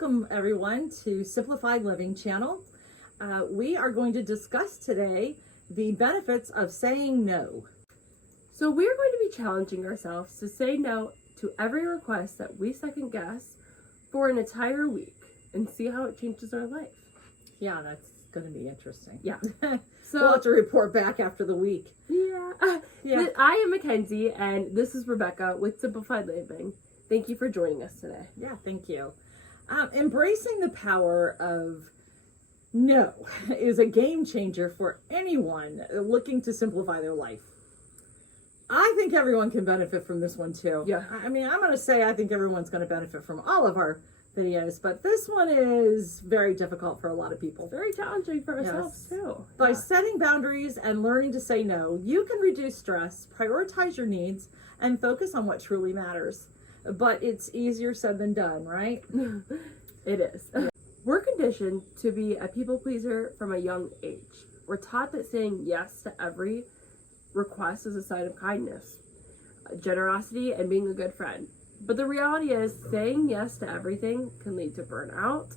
welcome everyone to Simplified Living channel. We are going to discuss today the benefits of saying no. So we're going to be challenging ourselves to say no to every request that we second guess for an entire week and see how it changes our life. Yeah, that's going to be interesting. Yeah. So we'll have to report back after the week. Yeah. I am Mackenzie and this is Rebecca with Simplified Living. Thank you for joining us today. Yeah, thank you. Embracing the power of no is a game changer for anyone looking to simplify their life. I think everyone can benefit from this one too. Yeah. I mean, I'm going to say I think everyone's going to benefit from all of our videos, but this one is very difficult for a lot of people. Very challenging for ourselves too. By setting boundaries and learning to say no, you can reduce stress, prioritize your needs, and focus on what truly matters. But it's easier said than done, right? It is. We're conditioned to be a people pleaser from a young age. We're taught that saying yes to every request is a sign of kindness, generosity, and being a good friend. But the reality is, saying yes to everything can lead to burnout,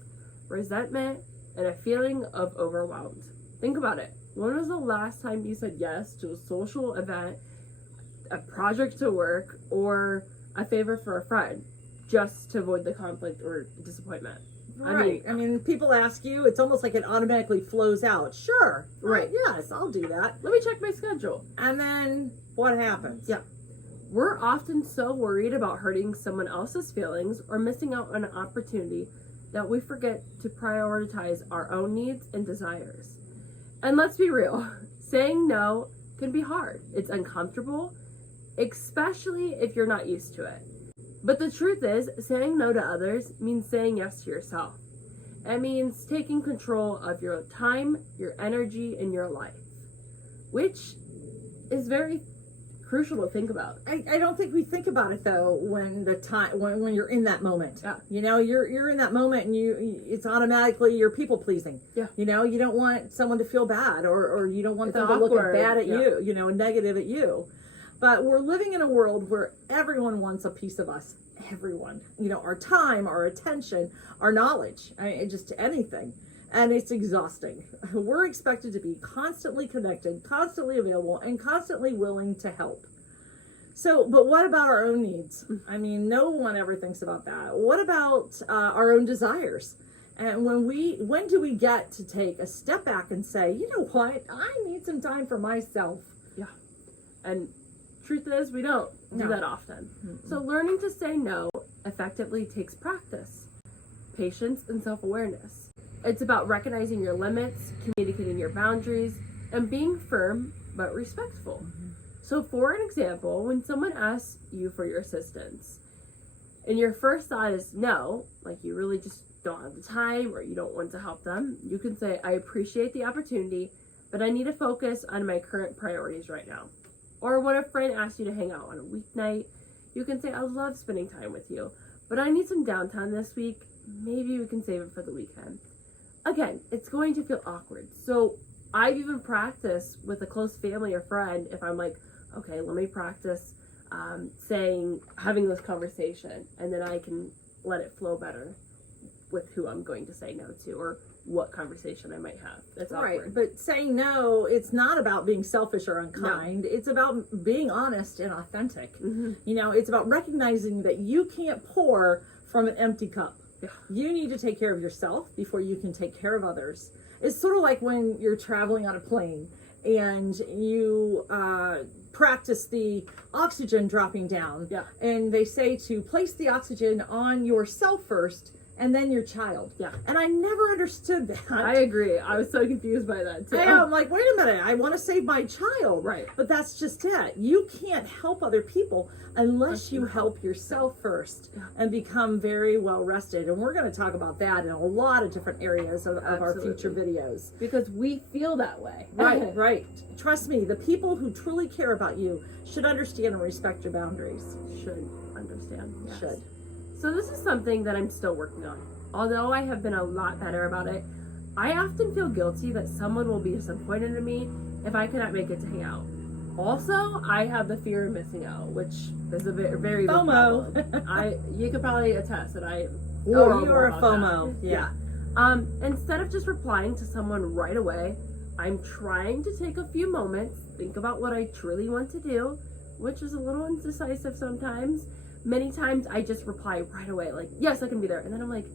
resentment, and a feeling of overwhelmed. Think about it. When was the last time you said yes to a social event, a project to work, or a favor for a friend just to avoid the conflict or disappointment? Right. I mean, people ask you, it's almost like it automatically flows out. Sure. Right. Yes, I'll do that. Let me check my schedule. And then what happens? Yeah. We're often so worried about hurting someone else's feelings or missing out on an opportunity that we forget to prioritize our own needs and desires. And let's be real, saying no can be hard. It's uncomfortable, especially if you're not used to it. But the truth is, saying no to others means saying yes to yourself. It means taking control of your time, your energy, and your life, which is very crucial to think about. I don't think we think about it though when you're in that moment. Yeah. You know, you're in that moment and it's automatically you're people pleasing. Yeah. You know, you don't want someone to feel bad or you don't want It's them to awkward. look bad at Yeah. you know, negative at you. But we're living in a world where everyone wants a piece of us. Everyone. You know, our time, our attention, our knowledge, just anything. And it's exhausting. We're expected to be constantly connected, constantly available, and constantly willing to help. So, but what about our own needs? I mean, no one ever thinks about that. What about our own desires? And when do we get to take a step back and say, you know what, I need some time for myself? Yeah. And truth is, we don't do that often. Mm-hmm. So learning to say no effectively takes practice, patience, and self-awareness. It's about recognizing your limits, communicating your boundaries, and being firm but respectful. Mm-hmm. So for an example, when someone asks you for your assistance, and your first thought is no, like you really just don't have the time or you don't want to help them, you can say, I appreciate the opportunity, but I need to focus on my current priorities right now. Or when a friend asks you to hang out on a weeknight, you can say, I love spending time with you, but I need some downtime this week. Maybe we can save it for the weekend. Again, it's going to feel awkward. So I've even practiced with a close family or friend, if I'm like, okay, let me practice having this conversation, and then I can let it flow better with who I'm going to say no to or what conversation I might have. That's awkward. Right, but saying no, it's not about being selfish or unkind. No. It's about being honest and authentic. Mm-hmm. You know, it's about recognizing that you can't pour from an empty cup. Yeah. You need to take care of yourself before you can take care of others. It's sort of like when you're traveling on a plane and you practice the oxygen dropping down. Yeah. And they say to place the oxygen on yourself first and then your child. Yeah. And I never understood that. I agree. I was so confused by that too. I'm like, wait a minute, I want to save my child. Right. But that's just it. You can't help other people unless you help yourself first and become very well rested. And we're going to talk about that in a lot of different areas of our future videos. Because we feel that way. Right, right. Trust me, the people who truly care about you should understand and respect your boundaries. Should understand. Yes. Should. So this is something that I'm still working on. Although I have been a lot better about it, I often feel guilty that someone will be disappointed in me if I cannot make it to hang out. Also, I have the fear of missing out, which is a very big FOMO. problem. You could probably attest that I Or you're a about that. FOMO. Yeah. Instead of just replying to someone right away, I'm trying to take a few moments, think about what I truly want to do, which is a little indecisive sometimes. Many times I just reply right away, like, yes, I can be there. And then I'm like,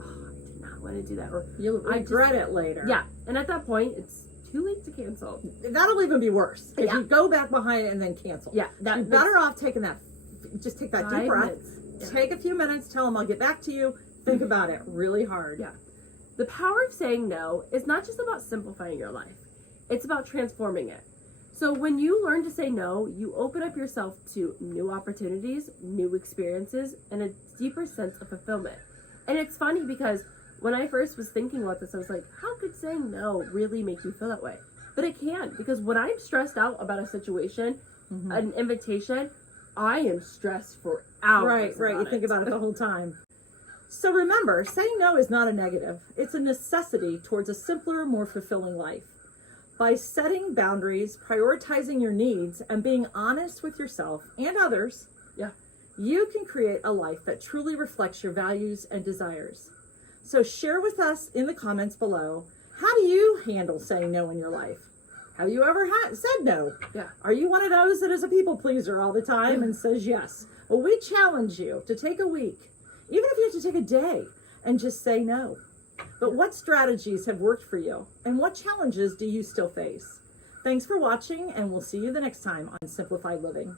oh, I did not want to do that. Or You'll regret it later. Yeah. And at that point, it's too late to cancel. That'll even be worse. If Yeah. you go back behind it and then cancel. Yeah. You're better off taking that, just take that deep 5 breath, minutes. Yeah. take a few minutes, tell them I'll get back to you, think about it really hard. Yeah. The power of saying no is not just about simplifying your life. It's about transforming it. So when you learn to say no, you open up yourself to new opportunities, new experiences, and a deeper sense of fulfillment. And it's funny because when I first was thinking about this, I was like, how could saying no really make you feel that way? But it can, because when I'm stressed out about a situation, an invitation, I am stressed for hours. Right. You think about it the whole time. So remember, saying no is not a negative. It's a necessity towards a simpler, more fulfilling life. By setting boundaries, prioritizing your needs, and being honest with yourself and others, you can create a life that truly reflects your values and desires. So share with us in the comments below, how do you handle saying no in your life? Have you ever said no? Yeah. Are you one of those that is a people pleaser all the time and says yes? Well, we challenge you to take a week, even if you have to take a day, and just say no. But what strategies have worked for you? And what challenges do you still face? Thanks for watching, and we'll see you the next time on Simplified Living.